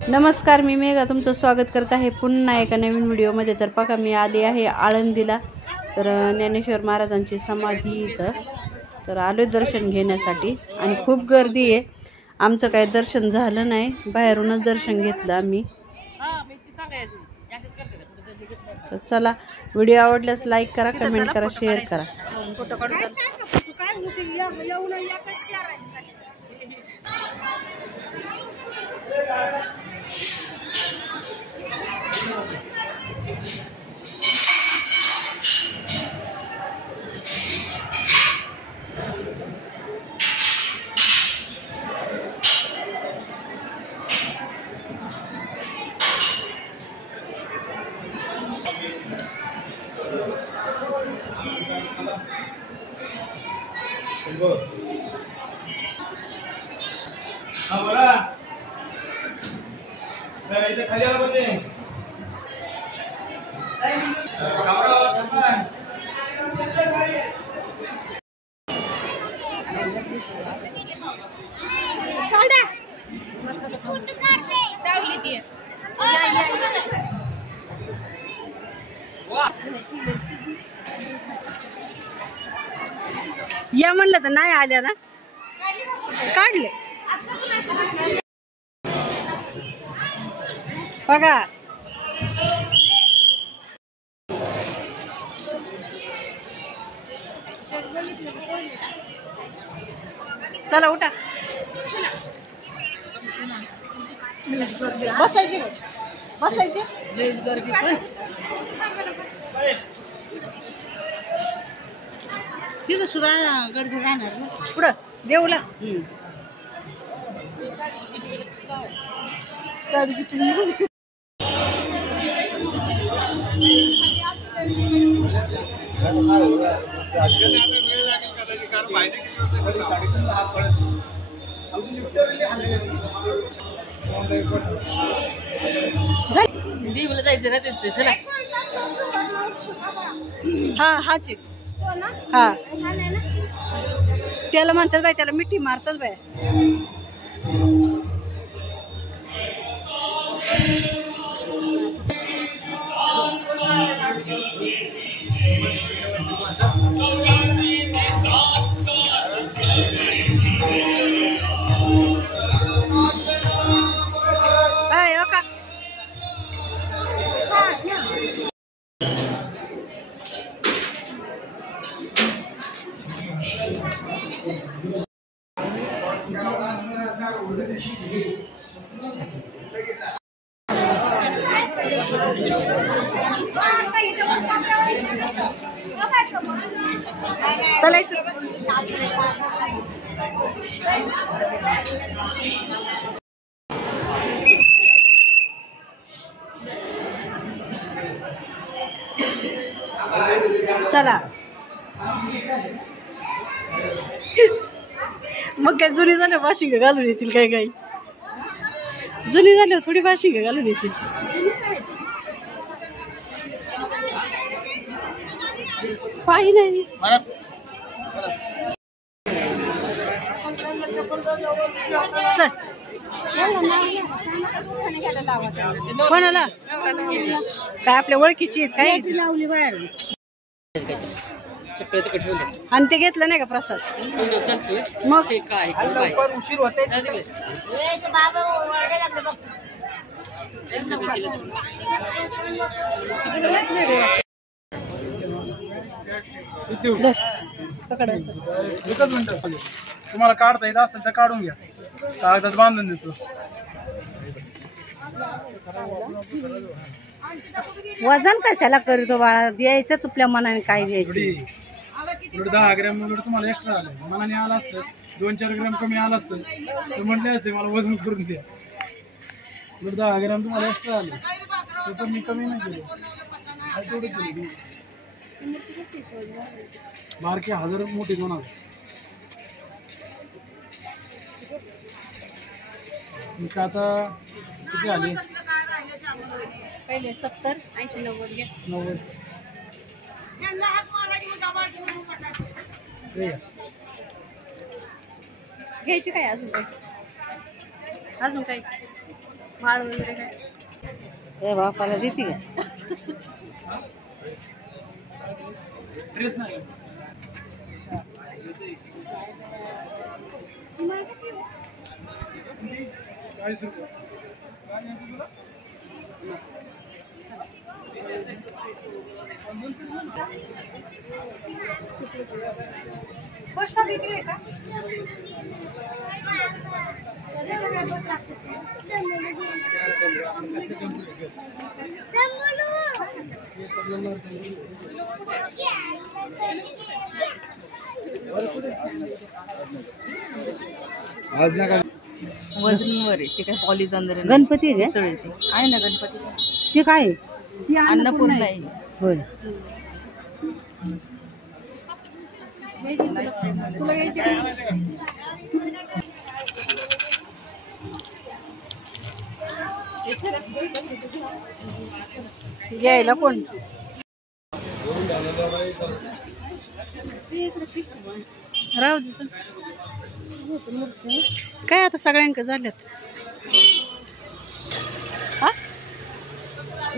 नमस्कार, मी मेघा तुमचं स्वागत करत आहे पुन्हा एका नवीन व्हिडिओमध्ये। तर बघा मी आली आहे आळंदीला, तर ज्ञानेश्वर महाराजांची समाधी इथं, तर आलो दर्शन घेण्यासाठी आणि खूप गर्दी आहे। आमचं काही दर्शन झालं नाही, बाहेरूनच दर्शन घेतलं आम्ही। तर चला, व्हिडिओ आवडल्यास लाईक करा, कमेंट करा, शेअर करा। या म्हणलं तर नाही आल्या ना, काढले बघा। चला उठा, बसायचे बसायचे तिथं सुद्धा गर्दी राहणार ना पुढं देऊला। देवीला जायचं ना त्यांचं, चला। हा हाच हा, त्याला म्हणतात बाय, त्याला मिठी मारतात बाय। चलायचं चला। मग काय जुनी झालं वाशिंग घालून येतील, काय काही जुनी झाल्यावर थोडी वाशिंग घालून येतील। पाही नाही चल, कोणाला काय आपल्या ओळखीची काय लावली बाहेर आणि ते घेतलं नाही का प्रसाद, मग काय उशीर होते। तुम्हाला काढता येत असेल तर काढून घ्या, कागदात बांधून देतो। वजन कशाला करतो बाळा, द्यायचं तुपल्या मनाने, काय द्यायचं। 10 ग्रॅम उलट तुम्हाला एक्स्ट्रा आलं, मनाने आलं असतं 2-4 ग्रॅम कमी आलं असतं तर म्हटले असते मला वजन करून द्या। उलट 10 ग्रॅम तुम्हाला एक्स्ट्रा आले, तर मी कमी नाही केलं, बारके 1000 मोठी 2000 आता किती आले? पहिले 70, 80, 90 घ्यायची काय अजून काय, अजून काय माळ वगैरे काय बापाला देते का? ड्रेस नाही आज ना का वजनवर आहे ते काय पॉलिजंदर गणपती आहे ना गणपती ते काय अन्नपूर्णा आहे. होय तुला घ्यायची घ्यायला कोण राहू दे काय आता सगळ्यांक झाल्यात. हा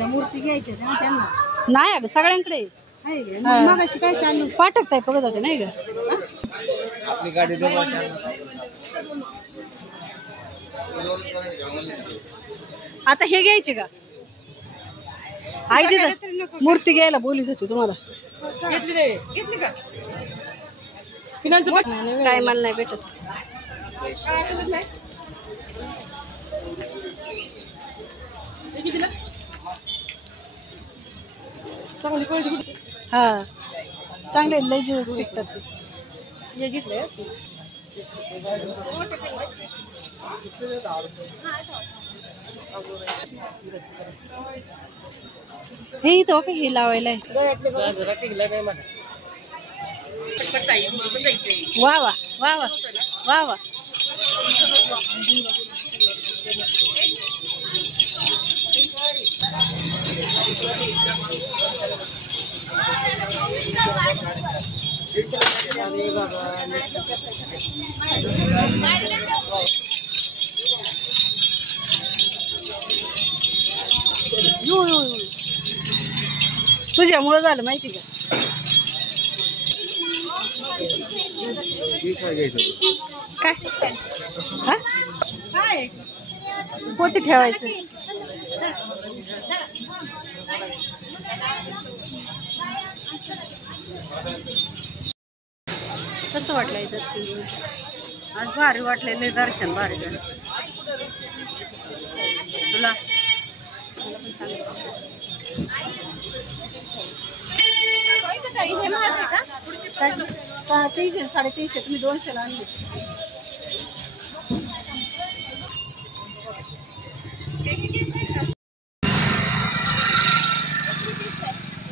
मूर्ती घ्यायची त्यांना नाही अगं सगळ्यांकडे मगाशी काय चालू पाठकताय बघत होते नाही का? आपली गाडी आता हे घ्यायचे का? आई तिथं मूर्ती घ्यायला बोलत होती तुम्हाला. घेतली का? टायमाला नाही भेटत. हा चांगले लय दिवस टिकतात ते. घेतले हे इथं का हे लावायला वा वा वा वा वा वा. तुझ्यामुळं झालं माहिती का? काय हा काय पोती ठेवायचं. कसं वाटलंय दर्शन? आज भारी वाटलेलं दर्शन भारी झालं तुला. तीनशे 350 तुम्ही 200 ला आणले.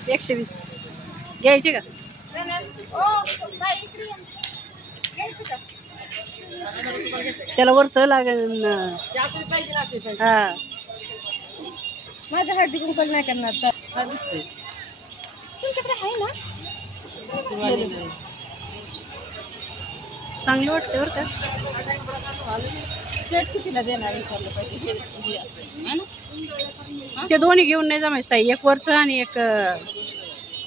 120 घ्यायचे का? त्याला वरच लागेल. हा माझ्या हळदी कुंकल नाही करणार तर तुमच्याकडे आहे ना? चांगलं वाटतं बरं का? प्लेट कितीला देणार विचारलं पाहिजे. ते दोन्ही घेऊन नाही जमायचं ताई. एक वरचं आणि एक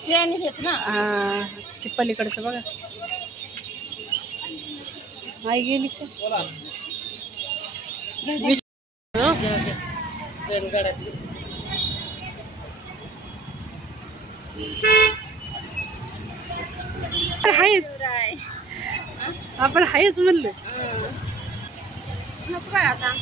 ते आणि घेत ना. हा ते पलीकडचं बघा. आई गेली का? आपण हायच म्हणलं. नको काय आता